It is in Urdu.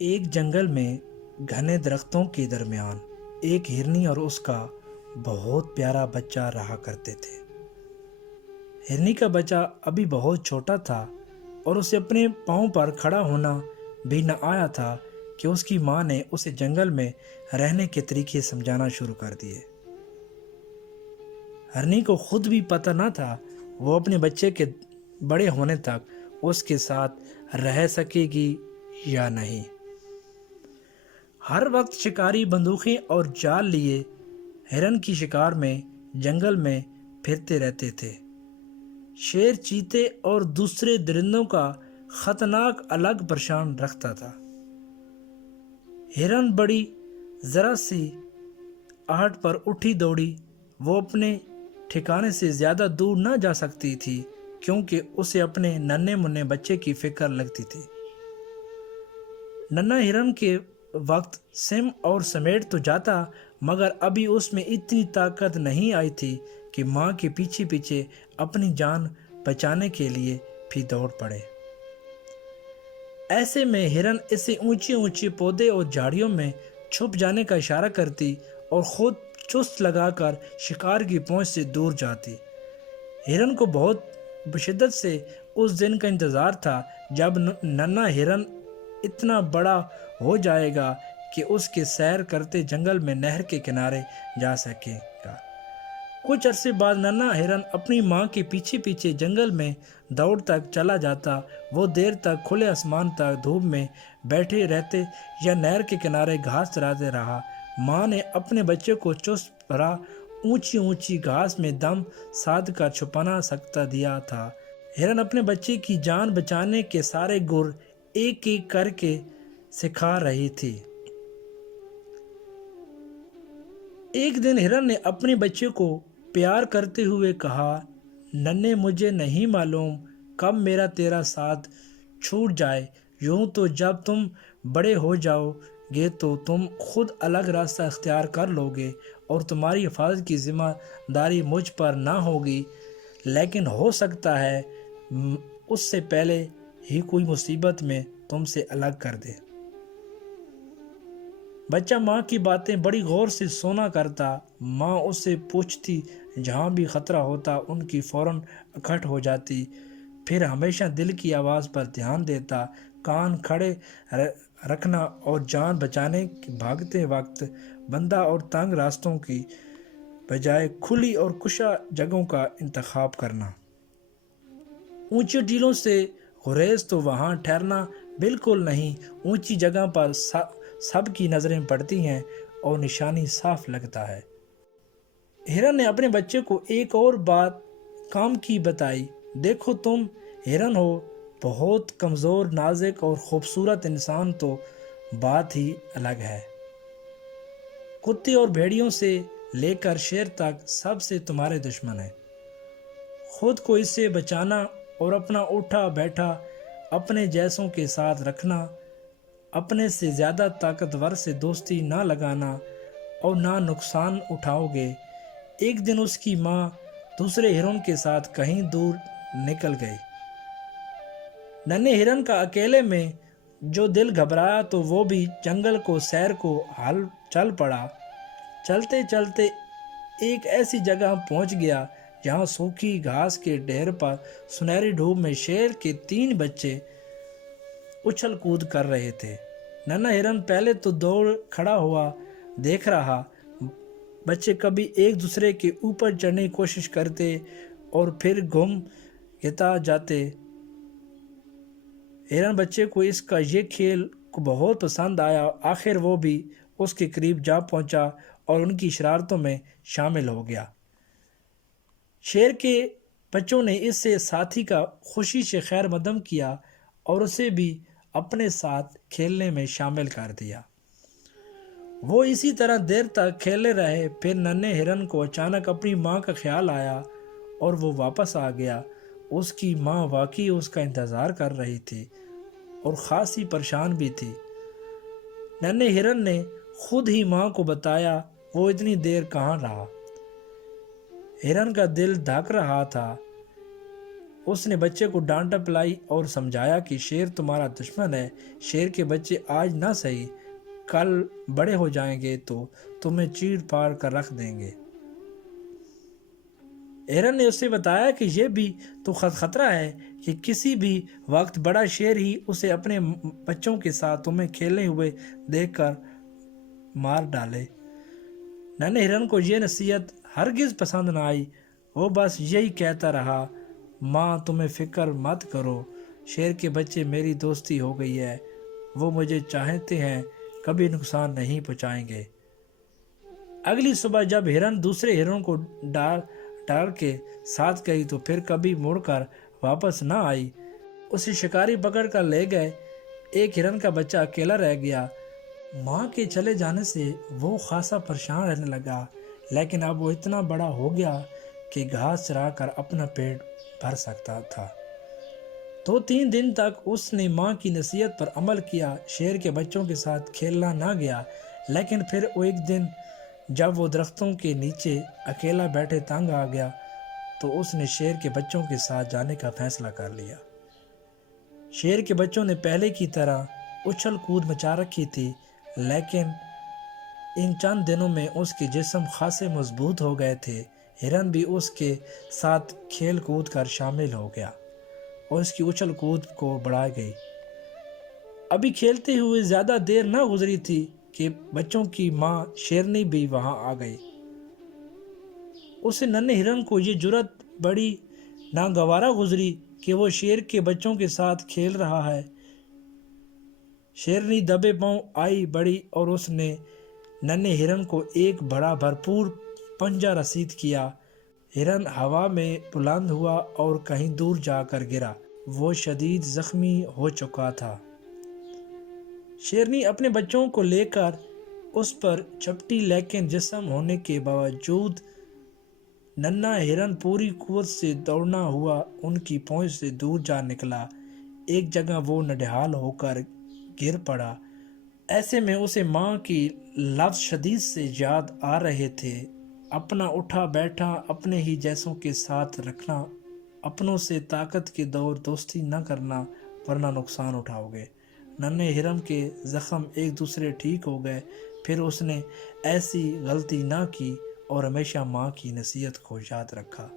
ایک جنگل میں گھنے درختوں کے درمیان ایک ہرنی اور اس کا بہت پیارا بچہ رہا کرتے تھے۔ ہرنی کا بچہ ابھی بہت چھوٹا تھا اور اسے اپنے پاؤں پر کھڑا ہونا بھی نہ آیا تھا کہ اس کی ماں نے اسے جنگل میں رہنے کے طریقے سمجھانا شروع کر دیے۔ ہرنی کو خود بھی پتہ نہ تھا وہ اپنے بچے کے بڑے ہونے تک اس کے ساتھ رہ سکے گی یا نہیں۔ ہر وقت شکاری بندوقیں اور جال لیے ہرن کی شکار میں جنگل میں پھرتے رہتے تھے۔ شیر، چیتے اور دوسرے درندوں کا خطرناک الگ پریشان رکھتا تھا۔ ہرن بڑی ذرا سی آہٹ پر اٹھی دوڑی وہ اپنے ٹھکانے سے زیادہ دور نہ جا سکتی تھی کیونکہ اسے اپنے ننھے منھے بچے کی فکر لگتی تھی۔ ننھا ہرن کے وقت سم اور سمیٹ تو جاتا مگر ابھی اس میں اتنی طاقت نہیں آئی تھی کہ ماں کے پیچھے پیچھے اپنی جان بچانے کے لیے بھی دوڑ پڑے۔ ایسے میں ہرن اسے اونچے اونچے پودے اور جھاڑیوں میں چھپ جانے کا اشارہ کرتی اور خود چست لگا کر شکار کی پہنچ سے دور جاتی۔ ہرن کو بہت بشدت سے اس دن کا انتظار تھا جب ننھا ہرن اتنا بڑا ہو جائے گا کہ اس کے سیر کرتے جنگل میں نہر کے کنارے جا سکے گا۔ کچھ عرصے بعد ننھا ہرن اپنی ماں کے پیچھے پیچھے جنگل میں دوڑ تک چلا جاتا۔ وہ دیر تک کھلے آسمان تک دھوپ میں بیٹھے رہتے یا نہر کے کنارے گھاس چراتے رہا۔ ماں نے اپنے بچے کو چست بھرا اونچی اونچی گھاس میں دم سادھ کر چھپانا سکتا دیا تھا۔ ہرن اپنے بچے کی جان بچانے کے سارے گر ایک ایک کر کے سکھا رہی تھی۔ ایک دن ہرن نے اپنے بچے کو پیار کرتے ہوئے کہا، ننھے مجھے نہیں معلوم کب میرا تیرا ساتھ چھوٹ جائے، یوں تو جب تم بڑے ہو جاؤ گے تو تم خود الگ راستہ اختیار کر لو گے اور تمہاری حفاظت کی ذمہ داری مجھ پر نہ ہوگی، لیکن ہو سکتا ہے اس سے پہلے ہی کوئی مصیبت میں تم سے الگ کر دے۔ بچہ ماں کی باتیں بڑی غور سے سنا کرتا۔ ماں اس سے پوچھتی، جہاں بھی خطرہ ہوتا ان کی فوراً اکٹھ ہو جاتی۔ پھر ہمیشہ دل کی آواز پر دھیان دیتا، کان کھڑے رکھنا اور جان بچانے کے بھاگتے وقت بندہ اور تنگ راستوں کی بجائے کھلی اور کشا جگہوں کا انتخاب کرنا۔ اونچی ٹیلوں سے گریز تو وہاں ٹھہرنا بالکل نہیں۔ اونچی جگہ پر سب کی نظریں پڑتی ہیں اور نشانی صاف لگتا ہے۔ ہرن نے اپنے بچے کو ایک اور بات کام کی بتائی، دیکھو تم ہرن ہو، بہت کمزور، نازک اور خوبصورت انسان تو بات ہی الگ ہے۔ کتے اور بھیڑیوں سے لے کر شیر تک سب سے تمہارے دشمن ہیں۔ خود کو اس سے بچانا اور اپنا اٹھا بیٹھا اپنے جیسوں کے ساتھ رکھنا، اپنے سے زیادہ طاقتور سے دوستی نہ لگانا اور نہ نقصان اٹھاؤ گے۔ ایک دن اس کی ماں دوسرے ہرن کے ساتھ کہیں دور نکل گئی۔ ننھے ہرن کا اکیلے میں جو دل گھبرایا تو وہ بھی جنگل کو سیر کو چل پڑا۔ چلتے چلتے ایک ایسی جگہ پہنچ گیا جہاں سوکھی گھاس کے ڈھیر پر سنہری دھوپ میں شیر کے 3 بچے اچھل کود کر رہے تھے۔ ننھا ہرن پہلے تو دوڑ کھڑا ہوا دیکھ رہا، بچے کبھی ایک دوسرے کے اوپر چڑھنے کی کوشش کرتے اور پھر گم گتا جاتے۔ ہرن بچے کو اس کا یہ کھیل کو بہت پسند آیا، آخر وہ بھی اس کے قریب جا پہنچا اور ان کی شرارتوں میں شامل ہو گیا۔ شیر کے بچوں نے اس سے ساتھی کا خوشی سے خیر مقدم کیا اور اسے بھی اپنے ساتھ کھیلنے میں شامل کر دیا۔ وہ اسی طرح دیر تک کھیلے رہے، پھر ننھے ہرن کو اچانک اپنی ماں کا خیال آیا اور وہ واپس آ گیا۔ اس کی ماں واقعی اس کا انتظار کر رہی تھی اور خاصی پریشان بھی تھی۔ ننھے ہرن نے خود ہی ماں کو بتایا وہ اتنی دیر کہاں رہا۔ ہرن کا دل دھڑک رہا تھا، اس نے بچے کو ڈانٹا پلائی اور سمجھایا کہ شیر تمہارا دشمن ہے۔ شیر کے بچے آج نہ سہی، کل بڑے ہو جائیں گے تو تمہیں چیڑ پاڑ کر رکھ دیں گے۔ ہرن نے اسے بتایا کہ یہ بھی تو خطرہ ہے کہ کسی بھی وقت بڑا شیر ہی اسے اپنے بچوں کے ساتھ تمہیں کھیلنے ہوئے دیکھ کر مار ڈالے۔ ننھے ہرن کو یہ نصیحت ہرگز پسند نہ آئی۔ وہ بس یہی کہتا رہا، ماں تمہیں فکر مت کرو، شیر کے بچے میری دوستی ہو گئی ہے، وہ مجھے چاہتے ہیں، کبھی نقصان نہیں پہنچائیں گے۔ اگلی صبح جب ہرن دوسرے ہرنوں کو ڈال کے ساتھ گئی تو پھر کبھی مڑ کر واپس نہ آئی۔ اسے شکاری پکڑ کر لے گئے۔ ایک ہرن کا بچہ اکیلا رہ گیا۔ ماں کے چلے جانے سے وہ خاصا پریشان رہنے لگا، لیکن اب وہ اتنا بڑا ہو گیا کہ گھاس چرا کر اپنا پیٹ بھر سکتا تھا۔ 2-3 دن تک اس نے ماں کی نصیحت پر عمل کیا، شیر کے بچوں کے ساتھ کھیلنا نہ گیا۔ لیکن پھر وہ ایک دن جب وہ درختوں کے نیچے اکیلا بیٹھے تنگ آ گیا تو اس نے شیر کے بچوں کے ساتھ جانے کا فیصلہ کر لیا۔ شیر کے بچوں نے پہلے کی طرح اچھل کود مچا رکھی تھی، لیکن ان چند دنوں میں اس کے جسم خاصے مضبوط ہو گئے تھے۔ ہرن بھی اس کے ساتھ کھیل کود کر شامل ہو گیا اور اس کی اچھل کود کو بڑھا گئی۔ ابھی کھیلتے ہوئے زیادہ دیر نہ گزری تھی کہ بچوں کی ماں شیرنی بھی وہاں آ گئی۔ اسے ننھے ہرن کو یہ جرأت بڑی ناگوارا گزری کہ وہ شیر کے بچوں کے ساتھ کھیل رہا ہے۔ شیرنی دبے پاؤں آئی بڑی اور اس نے ننھے ہرن کو ایک بڑا بھرپور پنجہ رسید کیا۔ ہرن ہوا میں بلند ہوا اور کہیں دور جا کر گرا۔ وہ شدید زخمی ہو چکا تھا۔ شیرنی اپنے بچوں کو لے کر اس پر چپٹی، لیکن جسم ہونے کے باوجود ننھا ہرن پوری قوت سے دوڑنا ہوا ان کی پہنچ سے دور جا نکلا۔ ایک جگہ وہ نڈھال ہو کر گر پڑا۔ ایسے میں اسے ماں کی لفظ شدید سے یاد آ رہے تھے، اپنا اٹھا بیٹھا اپنے ہی جیسوں کے ساتھ رکھنا، اپنوں سے طاقت کے دور دوستی نہ کرنا ورنہ نقصان اٹھاؤ گے۔ ننھے ہرن کے زخم ایک دوسرے ٹھیک ہو گئے۔ پھر اس نے ایسی غلطی نہ کی اور ہمیشہ ماں کی نصیحت کو یاد رکھا۔